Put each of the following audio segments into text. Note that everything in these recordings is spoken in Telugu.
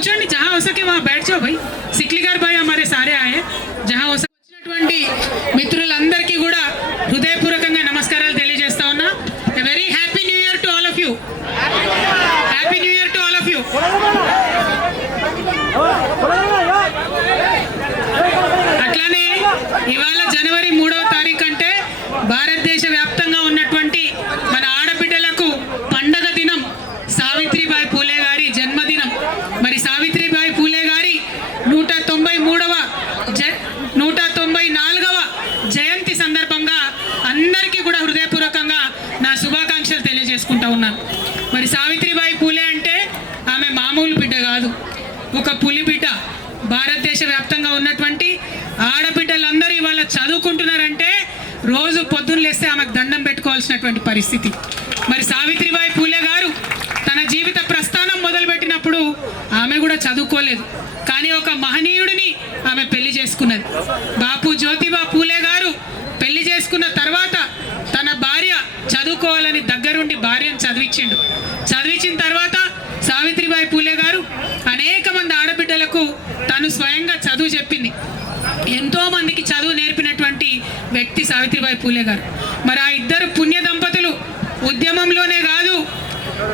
कुछ नहीं, जहाँ हो सके वहाँ बैठ जाओ भाई। सिकलीगर भाई हमारे सारे आए हैं, जहाँ हो सके చేసుకుంటా ఉన్నాను మరి సావిత్రిబాయి పూలే అంటే ఆమె మామూలు బిడ్డ కాదు. ఒక పులి బిడ్డ. భారతదేశ వ్యాప్తంగా ఉన్నటువంటి ఆడబిడ్డలందరూ ఇవాళ చదువుకుంటున్నారంటే రోజు పొద్దున్న లేస్తే ఆమెకు దండం పెట్టుకోవాల్సినటువంటి పరిస్థితి. మరి సావిత్రిబాయి పూలే గారు తన జీవిత ప్రస్థానం మొదలుపెట్టినప్పుడు ఆమె కూడా చదువుకోలేదు. కానీ ఒక మహనీయుడిని ఆమె పెళ్ళి చేసుకున్నది. బాపు జ్యోతిబా పూలే గారు పెళ్ళి చేసుకున్న తర్వాత చదువుకోవాలని దగ్గరుండి భార్యను చదివించిండు. చదివించిన తర్వాత సావిత్రిబాయి పూలే గారు అనేక మంది ఆడబిడ్డలకు తను స్వయంగా చదువు చెప్పింది. ఎంతో మందికి చదువు నేర్పినటువంటి వ్యక్తి సావిత్రిబాయి పూలే గారు. మరి ఆ ఇద్దరు పుణ్య దంపతులు ఉద్యమంలోనే కాదు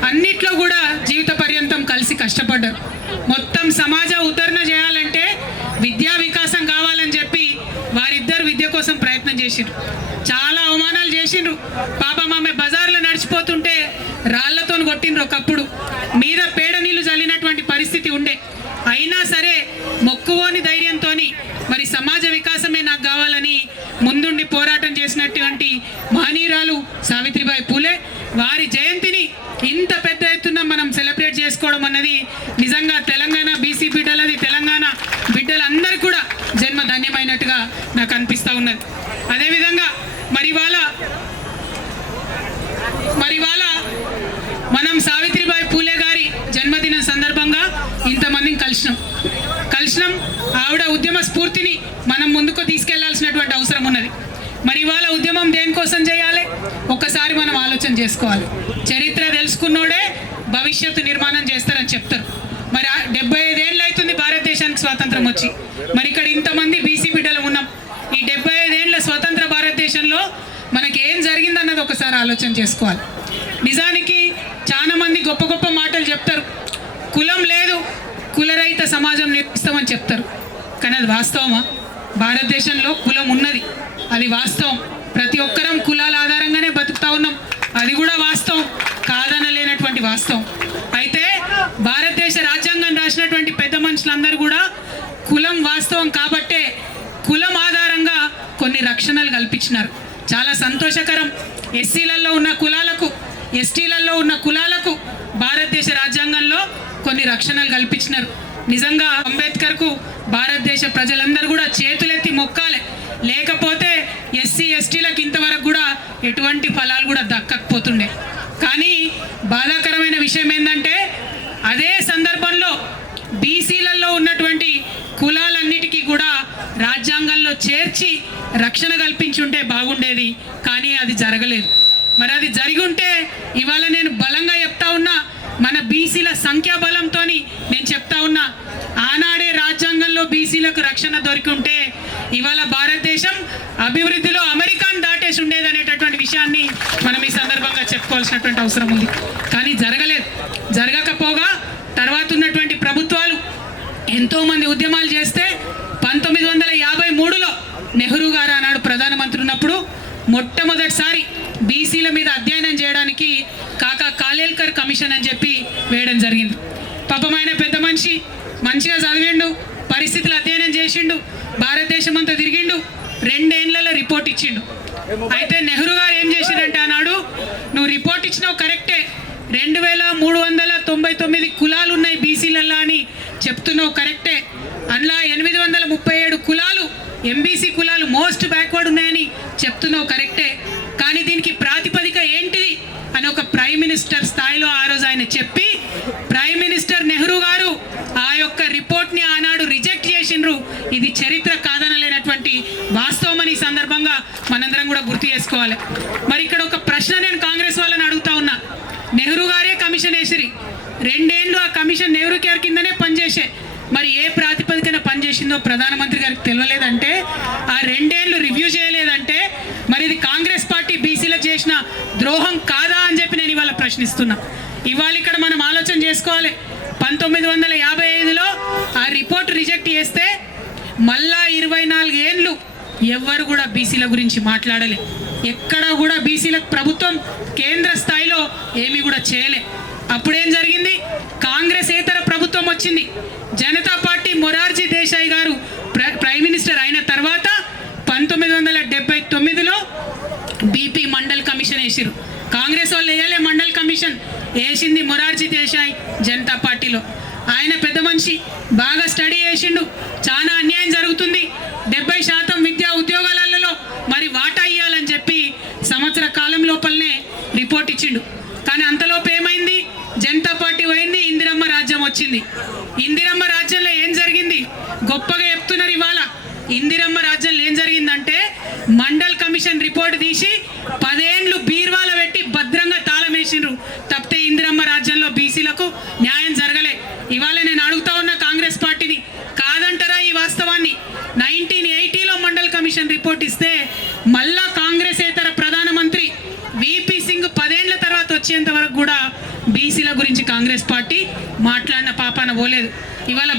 అన్నిట్లో కూడా జీవిత పర్యంతం కలిసి కష్టపడ్డారు. మొత్తం సమాజ ఉద్ధరణ చేయాలంటే విద్యా వికాసం కావాలని చెప్పి వారిద్దరు విద్య కోసం ప్రయత్నం చేసిండ్రు. చాలా అవమానాలు చేసిండ్రు. పాపం ఆమె బజార్లో నడిచిపోతుంటే రాళ్ళతో కొట్టిండ్రు ఒకప్పుడు. మీద పేడ నీళ్ళు చల్లినటువంటి పరిస్థితి ఉండే. అయినా సరే మొక్కువోని ధైర్యంతో మరి సమాజ వికాసమే నాకు కావాలని ముందుండి పోరాటం చేసినటువంటి అయినట్టుగా నాకు అనిపిస్తూ ఉన్నది. అదేవిధంగా మరి ఇవాళ మరి ఇవాళ మనం సావిత్రిబాయి పూలే గారి జన్మదినం సందర్భంగా ఇంతమందిని కలిసినాం. కలిసినాం. ఆవిడ ఉద్యమ స్ఫూర్తిని మనం ముందుకు తీసుకెళ్ళాల్సినటువంటి అవసరం ఉన్నది. మరి ఇవాళ ఉద్యమం దేనికోసం చేయాలి? ఒక్కసారి మనం ఆలోచన చేసుకోవాలి. చరిత్ర తెలుసుకున్నోడే భవిష్యత్తు నిర్మాణం చేస్తారని చెప్తారు. మరి డెబ్బై ఐదేళ్ళు అవుతుంది భారతదేశానికి స్వాతంత్రం వచ్చి. మరి ఇక్కడ ఇంతమంది బీసీ బిడ్డలు ఉన్నాం ఈ డెబ్బై ఐదేళ్ళ స్వతంత్ర భారతదేశంలో మనకి ఏం జరిగిందన్నది ఒకసారి ఆలోచన చేసుకోవాలి. నిజానికి చాలా మంది గొప్ప గొప్ప మాటలు చెప్తారు. కులం లేదు కులరహిత సమాజం నిర్మిస్తామని చెప్తారు. కానీ అది వాస్తవమా? భారతదేశంలో కులం ఉన్నది. అది వాస్తవం. ప్రతి ఒక్కరం కులాల ఆధారంగానే బతుకుతా ఉన్నాం. అది కూడా వాస్తవం. కాదనలేనటువంటి వాస్తవం. అయితే భారతదేశ రాజ్యాంగం రాసినటువంటి పెద్ద మనుషులందరూ కూడా కులం వాస్తవం కాబట్టే కులం ఆధారంగా కొన్ని రక్షణలు కల్పించినారు. చాలా సంతోషకరం. ఎస్సీలలో ఉన్న కులాలకు ఎస్టీలలో ఉన్న కులాలకు భారతదేశ రాజ్యాంగంలో కొన్ని రక్షణలు కల్పించినారు. నిజంగా అంబేద్కర్కు భారతదేశ ప్రజలందరూ కూడా చేతులెత్తి మొక్కాలి. లేకపోతే ఎస్సీ ఎస్టీలకు ఇంతవరకు కూడా ఎటువంటి ఫలాలు కూడా దక్కకపోతుండే కానీ బాధాకరమైన విషయం ఏంటంటే అదే సందర్భంలో బీసీలలో ఉన్నటువంటి కులాలన్నిటికీ కూడా రాజ్యాంగంలో చేర్చి రక్షణ కల్పించుంటే బాగుండేది కానీ అది జరగలేదు. మరి అది జరిగి ఉంటే ఇవాళ నేను బలంగా చెప్తా ఉన్నా మన బీసీల సంఖ్యాబలంతో నేను చెప్తా ఉన్నా ఆనాడే రాజ్యాంగంలో బీసీలకు రక్షణ దొరికి ఉంటే ఇవాళ భారతదేశం అభివృద్ధిలో అమెరికాను దాటేసి ఉండేది అనేటటువంటి విషయాన్ని మనం ఈ సందర్భంగా చెప్పుకోవాల్సినటువంటి అవసరం ఉంది. కానీ జరగలేదు. జరగకపోగా తర్వాత ఉన్నటువంటి ప్రభుత్వాలు ఎంతోమంది ఉద్యమాలు చేస్తే పంతొమ్మిది వందల యాభై మూడులో నెహ్రూ గారు ఆనాడు ప్రధానమంత్రి ఉన్నప్పుడు మొట్టమొదటిసారి బీసీల మీద అధ్యయనం చేయడానికి కాకా కాలేల్కర్ కమిషన్ అని చెప్పి వేయడం జరిగింది. పాపం పెద్ద మనిషి మంచిగా చదివిండు పరిస్థితులు అధ్యయనం చేసిండు భారతదేశం అంతా తిరిగిండు రెండేళ్ళలో రిపోర్ట్ ఇచ్చిండు. అయితే నెహ్రూ గారు ఏం చేసిండంటే ఆనాడు నువ్వు రిపోర్ట్ ఇచ్చినావు కరెక్టే రెండు వేల మూడు వందల తొంభై తొమ్మిది కుల చెప్తున్నావు కరెక్టే. కానీ దీనికి ప్రాతిపదిక ఏంటిది? అని ఒక ప్రైమ్ మినిస్టర్ స్థాయిలో ఆ రోజు ఆయన చెప్పి ప్రైమ్ మినిస్టర్ నెహ్రూ గారు ఆ యొక్క రిపోర్ట్ని ఆనాడు రిజెక్ట్ చేసిండ్రు. ఇది చరిత్ర కాదనలేనటువంటి వాస్తవం అని ఈ సందర్భంగా మనందరం కూడా గుర్తు చేసుకోవాలి. మరి ఇక్కడ ఒక ప్రశ్న నేను కాంగ్రెస్ వాళ్ళని అడుగుతా ఉన్నా. నెహ్రూ గారే కమిషన్ వేసిరి. రెండేళ్ళు ఆ కమిషన్ నెహ్రూ కేర్ కిందనే పనిచేసే. మరి ఏ ప్రాతిపదికన పనిచేసిందో ప్రధానమంత్రి గారికి తెలియలేదంటే ఆ రెండేళ్ళు రివ్యూ చేయలేదంటే మరి ఇది కాంగ్రెస్ పార్టీ బీసీలకు చేసిన ద్రోహం కాదా అని చెప్పి నేను ఇవాళ ప్రశ్నిస్తున్నా. ఇవాళ ఇక్కడ మనం ఆలోచన చేసుకోవాలి. పంతొమ్మిది వందల యాభై ఐదులో ఆ రిపోర్ట్ రిజెక్ట్ చేస్తే మళ్ళా ఇరవై నాలుగు ఎవ్వరు కూడా బీసీల గురించి మాట్లాడలే. ఎక్కడా కూడా బీసీలకు ప్రభుత్వం కేంద్ర స్థాయిలో ఏమీ కూడా చేయలే. అప్పుడేం జరిగింది? కాంగ్రెస్ ఏతర ప్రభుత్వం వచ్చింది. జనతా పార్టీ మొరార్జీ దేశాయ్ గారు ప్రైమ్ మినిస్టర్ అయిన తర్వాత పంతొమ్మిది వందల డెబ్బై తొమ్మిదిలో బీపీ మండల్ కమిషన్ వేసిరు కాంగ్రెస్ వాళ్ళు వేయలే మండల్ కమిషన్ వేసింది మొరార్జీ దేశాయ్ జనతా పార్టీలో. ఆయన పెద్ద మనిషి బాగా స్టడీ చేసిండు చాలా అన్యాయం జరుగుతుంది. డెబ్బై శాతం విద్యా ఉద్యోగాలలో మరి వాటా ఇవ్వాలని చెప్పి సంవత్సర కాలం లోపలనే రిపోర్ట్ ఇచ్చిండు. కానీ అంతలోపు ఏమైంది? జనతా పార్టీ పోయింది ఇందిరమ్మ రాజ్యం వచ్చింది. ఇందిరమ్మ రాజ్యంలో ఏం జరిగింది? గొప్పగా చెప్తున్నారు ఇవాళ. ఇందిరమ్మ రాజ్యంలో ఏం జరిగిందంటే మండల్ కమిషన్ రిపోర్ట్ తీసి పదేండ్లు బీర్వాల పెట్టి భద్రంగా తాళం వేసిండ్రు. తప్పితే ఇందిరమ్మ రాజ్యంలో బీసీలకు న్యాయం జరగలే. ఇవాళ నేను అడుగుతా ఉన్న కాంగ్రెస్ పార్టీని కాదంటారా ఈ వాస్తవాన్ని? నైన్టీన్ ఎయిటీలో మండల్ కమిషన్ రిపోర్ట్ ఇస్తే మళ్ళా కాంగ్రెస్ ఏతర ప్రధానమంత్రి విపి సింగ్ పదేండ్ల తర్వాత వచ్చేంత వరకు కూడా బీసీల గురించి కాంగ్రెస్ పార్టీ మాట్లాడిన పాపాన పోలేదు. ఇవాళ